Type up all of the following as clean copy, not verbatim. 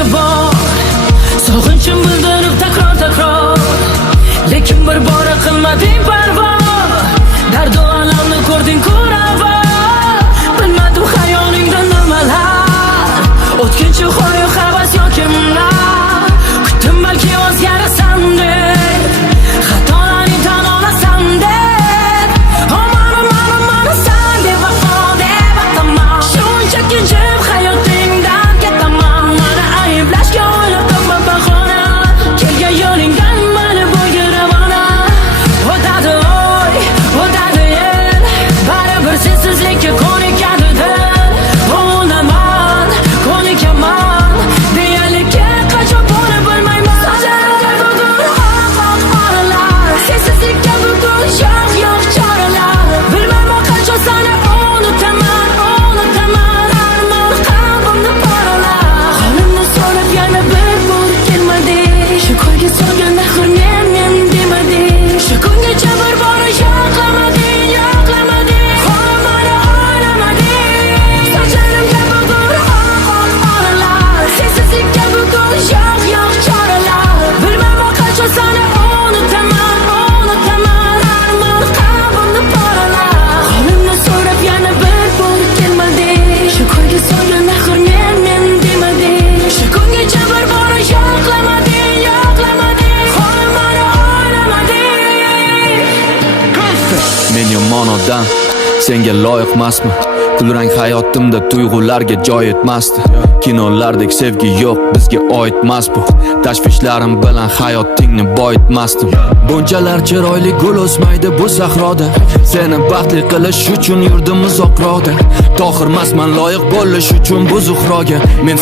ko'rmoqchi bor. Sog'inchim bildirib takror lekin bir bora qilmading parvo. Dardu alamni ko'rding ko'rava, bilmadim xayolingda nimalar. O'tkinchi xoyu havas yoki kimlar, kutdim balki o'zgarasan deb, xatolaring tan olasan deb. Mana san deb vafo deb ataman, shunchaki jim hayotingdan ketaman. Mana ayblashga o'ylab topma bahona, kelgan yo'lingdan mani bo'yga ravona. O'tadi oy, o'tadi yil, baribir sensizlikka ko'nikadi dil. O'laman, ko'nikaman, deyalikka qachon bo'lib bilmayman. So'zlarimga bugun oralar, sensizlikka bugun yo'q choralar. Bilmayman qachon seni unutaman. Armon qalbimni poralar, holimni so'rab yana bir bor kelmading. Shu ko'yga solgan axir men demading. Shu kungacha bir bora yo'qlamading. Holimni o'ylamading. So'zlarimga bugun oralar, sensizlikka bugun yo'q choralar. Bilmayman qachon seni unutaman. Armon qalbimni poralar, holimni so'rab yana bir bor kelmading. Shu ko'yga solgan axir men demading. Shu kungacha bir bora yo'qlamading. Holimni o'ylamading. Men yomon odam, senga loyiqmasman. Kulrang hayotimda tuyg'ularga joy etmasdi. Kinolardek sevgi yo'q, bizga oidmas bu. Tashvishlarim bilan hayotingni boyitmasdim. Bunchalar chiroyli gul o'smaydi bu sahroda. Seni baxtli qilish uchun yurdim uzoqroqda. Tohirmasman loyiq bo'lish uchun bu zuhroga. Men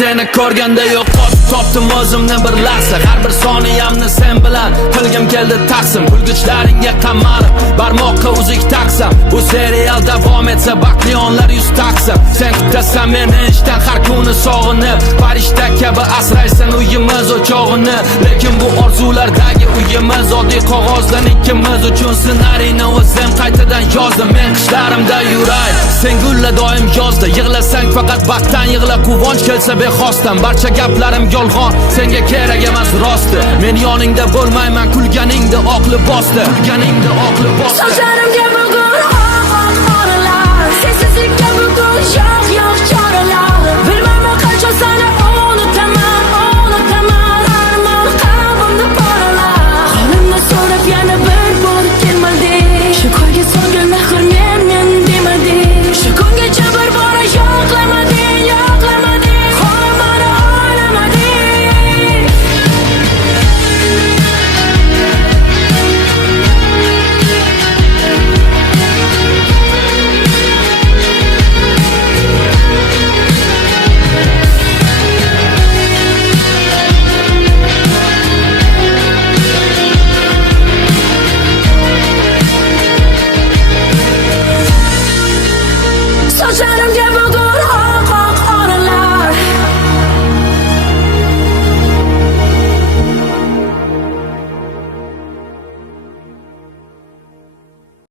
seni ko'rganda yo'qotib topdim o'zimni bir lahza. Har bir soniyamni sen bilan qilgim keldi taqsim. Kulgichlaringga qamalib barmoqqa uzik taqsam. Bu serial davom etsa baxtli onlar yuz taqsam. Sen kutasan meni ishdan har kuni sog'inib, farishta kabi asraysan uyimiz o'chog'ini. Lekin bu orzulardagi uyimiz oddiy qog'ozdan ikkimiz uchun ssenariyni o'zim qaytadan yozdim. Men qishlarimda yuray, sen gulla doim yozda. Yig'lasang faqat baxtdan yig'la, quvonch kelsa bexosdan. Barcha gaplarim yolg'on, senga kerak emas rosti. Men yoningda bo'lmayman, kulganingda oq libosda. So'zlarimga bugun oralar, sensizlikka bugun